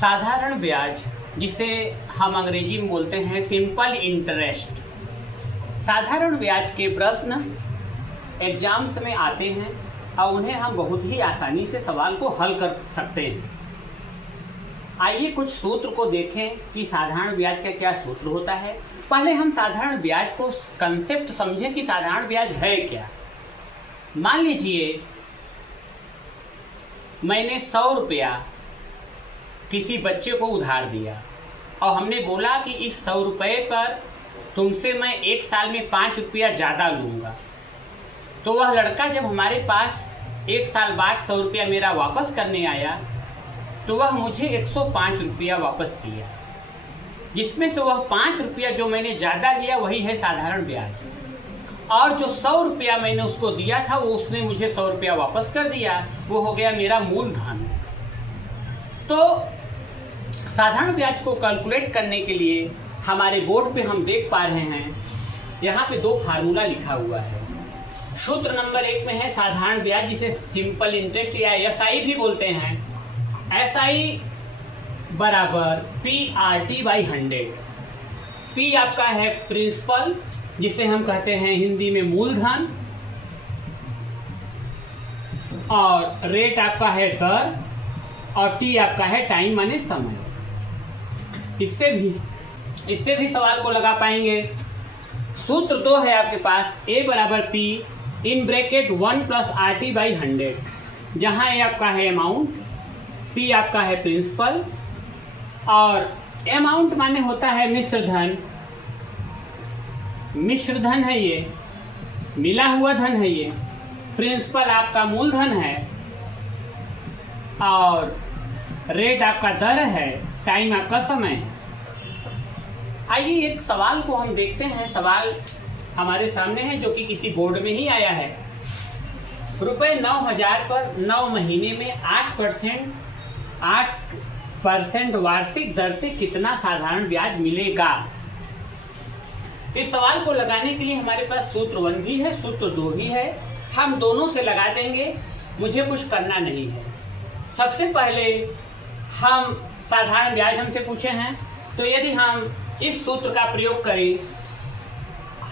साधारण ब्याज, जिसे हम अंग्रेजी में बोलते हैं सिंपल इंटरेस्ट। साधारण ब्याज के प्रश्न एग्जाम्स में आते हैं और उन्हें हम बहुत ही आसानी से सवाल को हल कर सकते हैं। आइए कुछ सूत्र को देखें कि साधारण ब्याज का क्या सूत्र होता है। पहले हम साधारण ब्याज को कंसेप्ट समझें कि साधारण ब्याज है क्या। मान लीजिए मैंने 100 रुपया किसी बच्चे को उधार दिया और हमने बोला कि इस 100 रुपये पर तुमसे मैं 1 साल में 5 रुपया ज़्यादा लूँगा। तो वह लड़का जब हमारे पास 1 साल बाद 100 रुपया मेरा वापस करने आया तो वह मुझे 105 रुपया वापस किया, जिसमें से वह 5 रुपया जो मैंने ज़्यादा लिया वही है साधारण ब्याज। और जो 100 रुपया मैंने उसको दिया था वो उसने मुझे 100 रुपया वापस कर दिया, वो हो गया मेरा मूलधन। तो साधारण ब्याज को कैलकुलेट करने के लिए हमारे बोर्ड पे हम देख पा रहे हैं यहाँ पे 2 फार्मूला लिखा हुआ है। सूत्र नंबर 1 में है साधारण ब्याज, जिसे सिंपल इंटरेस्ट या एसआई भी बोलते हैं। एसआई बराबर PRT/100। P आपका है प्रिंसिपल, जिसे हम कहते हैं हिंदी में मूलधन, और रेट आपका है दर, और T आपका है टाइम माने समय। इससे भी सवाल को लगा पाएंगे। सूत्र 2 है आपके पास, A बराबर P इन ब्रैकेट 1 + RT/100, जहाँ A आपका है अमाउंट, P आपका है प्रिंसिपल, और अमाउंट माने होता है मिश्र धन। मिश्र धन है ये, मिला हुआ धन है ये। प्रिंसिपल आपका मूलधन है और रेट आपका दर है, टाइम आपका समय है। आइए एक सवाल को हम देखते हैं। सवाल हमारे सामने है जो कि किसी बोर्ड में ही आया है। रुपये 9,000 पर 9 महीने में 8% वार्षिक दर से कितना साधारण ब्याज मिलेगा। इस सवाल को लगाने के लिए हमारे पास सूत्र 1 भी है, सूत्र 2 भी है। हम दोनों से लगा देंगे, मुझे कुछ करना नहीं है। सबसे पहले हम साधारण ब्याज हमसे पूछे हैं, तो यदि हम इस सूत्र का प्रयोग करें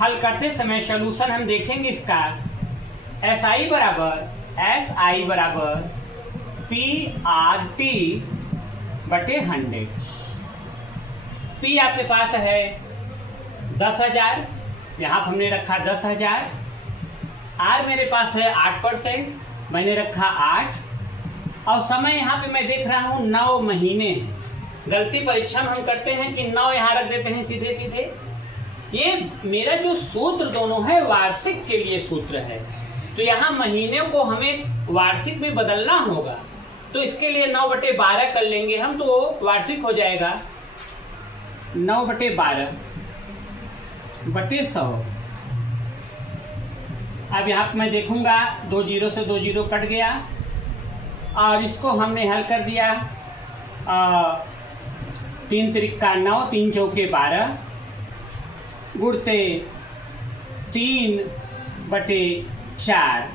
हल करते समय, सॉल्यूशन हम देखेंगे इसका। SI बराबर PRT/100। P आपके पास है 10,000, यहाँ पर हमने रखा 10,000। R मेरे पास है 8%, मैंने रखा 8, और समय यहाँ पे मैं देख रहा हूँ 9 महीने। गलती परीक्षण हम करते हैं कि 9 यहाँ रख देते हैं सीधे सीधे। ये मेरा जो सूत्र दोनों है वार्षिक के लिए सूत्र है, तो यहाँ महीने को हमें वार्षिक में बदलना होगा। तो इसके लिए 9/12 कर लेंगे हम, तो वो वार्षिक हो जाएगा 9/12/100। अब यहाँ मैं देखूंगा 2 0 से 2 0 कट गया, और इसको हमने हल कर दिया। 3 त्रिका 9, 3 चौके 12, गुणते 3/4।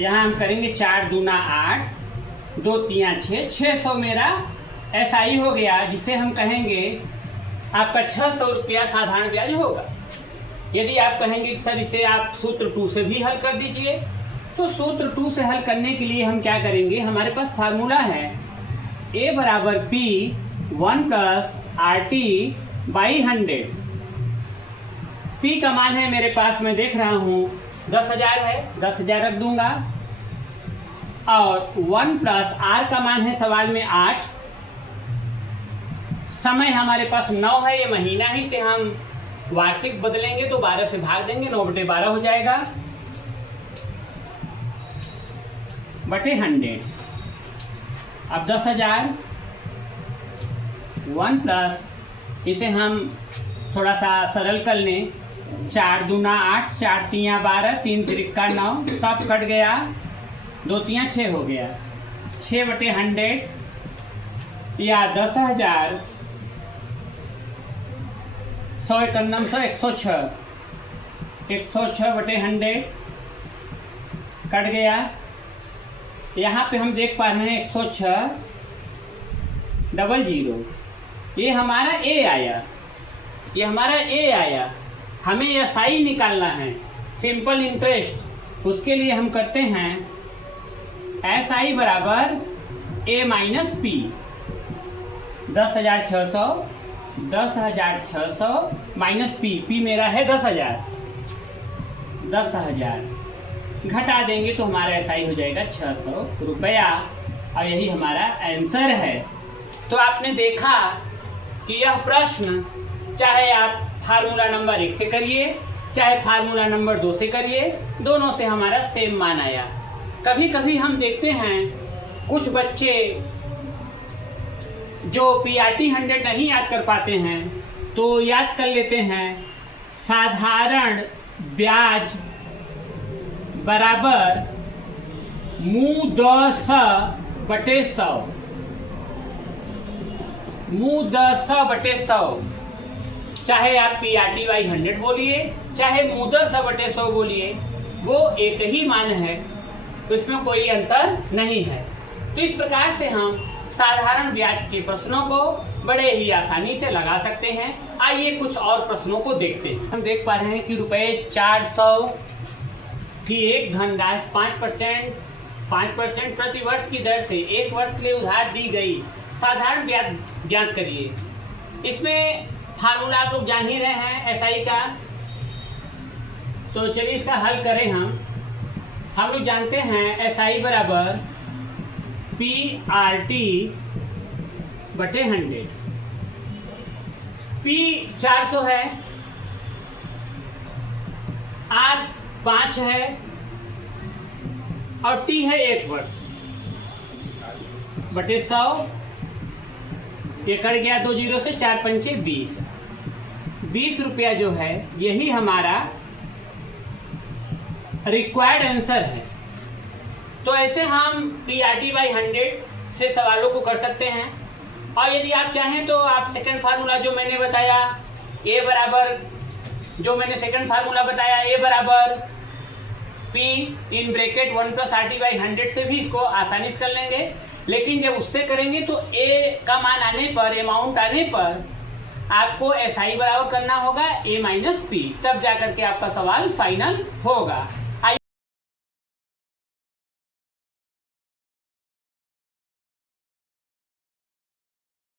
यहाँ हम करेंगे 4 दूना 8, 2 3 6, 600 मेरा SI हो गया, जिसे हम कहेंगे आपका 600 रुपया साधारण ब्याज होगा। यदि आप कहेंगे कि सर इसे आप सूत्र 2 से भी हल कर दीजिए, तो सूत्र 2 से हल करने के लिए हम क्या करेंगे, हमारे पास फार्मूला है A बराबर P 1 + RT/100। P का मान है मेरे पास, मैं देख रहा हूँ 10,000 है, 10,000 रख दूंगा, और 1 + R का मान है सवाल में 8। समय हमारे पास 9 है, ये महीना ही से हम वार्षिक बदलेंगे तो 12 से भाग देंगे, 9/12 हो जाएगा /100। अब 10,000 1 + इसे हम थोड़ा सा सरल कर लें, 4 दूना 8, 4 3 12, 3 त्रिका 9, सब कट गया, 2 3 6 हो गया, 6/100 या 10,000 100 106 106/100 कट गया। यहाँ पे हम देख पा रहे हैं 106 00, ये हमारा ए आया, ये हमारा ए आया। हमें एसआई निकालना है, सिंपल इंटरेस्ट। उसके लिए हम करते हैं एसआई बराबर A minus P. 10,600 minus P, P मेरा है 10,000 घटा देंगे तो हमारा एसआई हो जाएगा 600 रुपया, और यही हमारा आंसर है। तो आपने देखा कि यह प्रश्न चाहे आप फार्मूला नंबर 1 से करिए चाहे फार्मूला नंबर 2 से करिए, दोनों से हमारा सेम मान आया। कभी कभी हम देखते हैं कुछ बच्चे जो PRT 100 नहीं याद कर पाते हैं तो याद कर लेते हैं साधारण ब्याज बराबर मूल 10/100, मूल 10/100। चाहे आप PRT/100 बोलिए चाहे मूल 10/100 बोलिए, वो एक ही मान है, तो इसमें कोई अंतर नहीं है। तो इस प्रकार से हम साधारण ब्याज के प्रश्नों को बड़े ही आसानी से लगा सकते हैं। आइए कुछ और प्रश्नों को देखते हैं। हम देख पा रहे हैं कि ₹400 की एक धनराशि 5% प्रति वर्ष की दर से 1 वर्ष के लिए उधार दी गई। साधारण ब्याज ज्ञात करिए। इसमें फार्मूला आप लोग जान ही रहे हैं एसआई का, तो चलिए इसका हल करें। हम लोग जानते हैं एसआई बराबर PRT/100। P 400 है, R 5 है और T है 1 वर्ष बटे 100। ये कट गया 2 0 से, 4 पंचे 20 रुपया जो है यही हमारा रिक्वायर्ड आंसर है। तो ऐसे हम PRT/100 से सवालों को कर सकते हैं। और यदि आप चाहें तो आप सेकंड फार्मूला जो मैंने बताया A बराबर, जो मैंने सेकंड फार्मूला बताया A बराबर P इन ब्रैकेट 1 + RT/100 से भी इसको आसानी से कर लेंगे। लेकिन जब उससे करेंगे तो A का मान आने पर, अमाउंट आने पर आपको SI बराबर करना होगा A - P, तब जाकर के आपका सवाल फाइनल होगा।